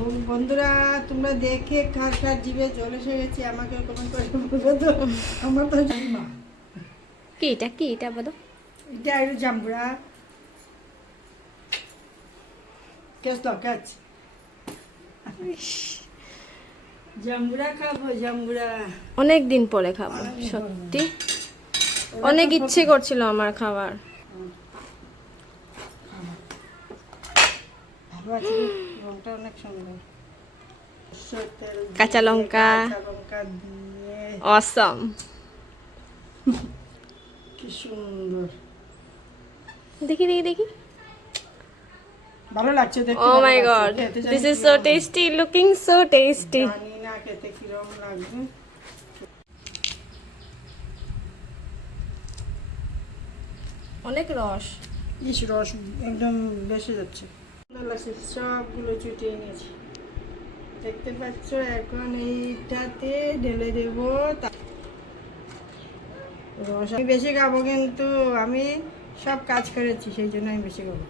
বন- বন্ধুরা তোমরা দেখে খার খার জিভে জল এসে গেছে আমাকে কমেন্ট করে বলবে তো। আমার তো জানি না। কি এটা কি? এটা বলো। এটা একটু জাম্বুরা কেস দাও ক্যাচ জাম্বুরা খাব জাম্বুরা অনেক দিন পরে খাব সত্যি। অনেক ইচ্ছে করছিল আমার খাবার। ভালো আছে। রংটা অনেক সুন্দর। কাঁচা লঙ্কা। লঙ্কা দিয়ে। অসম কি সুন্দর। দেখি দেখি দেখি। ভালো লাগছে দেখতে ও my god this is so tasty looking so tasty জানি না খেতে কিরম লাগবে। অনেক রস। ইস রস একদম বেশি যাচ্ছে। সবগুলো চুটিয়ে নিয়েছি দেখতে পাচ্ছ, এখন এইটাতে ঢেলে দেব। রস আমি বেশি খাব কিন্তু আমি সব কাজ করেছি, সেই জন্য আমি বেশি খাব।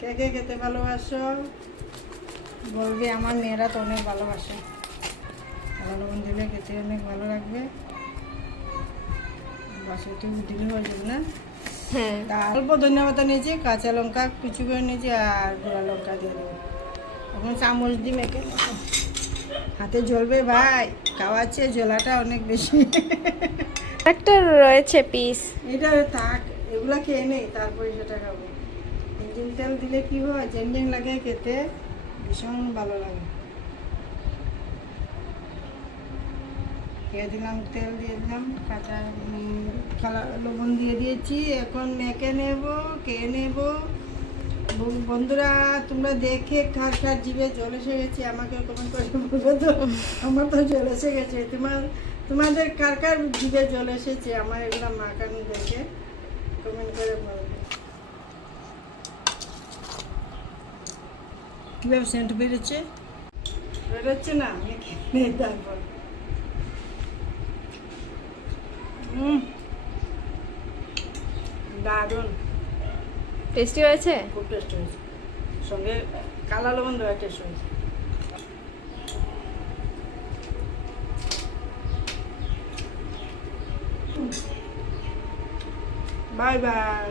কে কে খেতে ভালোবাসো? বলবে আমার মেয়েরা তো অনেক ভালোবাসে। ভালো দিলে খেতে অনেক ভালো লাগবে। বাস একটু দিলে হয়ে যাবে না। হ্যাঁ। অল্প ধন্যবাদ নিয়েছি কাঁচা লঙ্কা কুচি করে নিয়েছি আর গুঁড়া লঙ্কা দিয়ে দেবো। এখন চামচ দিয়ে মেখে হাতে জ্বলবে ভাই খাওয়াচ্ছে জ্বলাটা অনেক বেশি। একটা রয়েছে পিস এটা থাক এগুলা খেয়ে নেই তারপরে সেটা খাব। ইঞ্জিন তেল দিলে কি হয় জেন লাগে খেতে ভীষণ ভালো লাগে। দিয়ে দিলাম তেল দিয়ে দিলাম কাঁচা কালা লবণ দিয়ে দিয়েছি। এখন মেখে নেব খেয়ে নেব। বন্ধুরা তোমরা দেখে খার খার জিভে জল এসে গেছে আমাকে কমেন্ট করে বলবে তো। আমার তো জল এসে গেছে। তোমার তোমাদের কার কার জিভে জল এসেছে? আমার এগুলো মাখানো দেখে কমেন্ট করে বলবে কীভাবে সেন্ট বেরোচ্ছে? বেরোচ্ছে না আমি খেয়ে তারপর। দারুণ। টেস্টি হয়েছে? খুব টেস্ট হয়েছে। সঙ্গে কালা লবণ দেওয়া টেস্ট হয়েছে। Bye bye.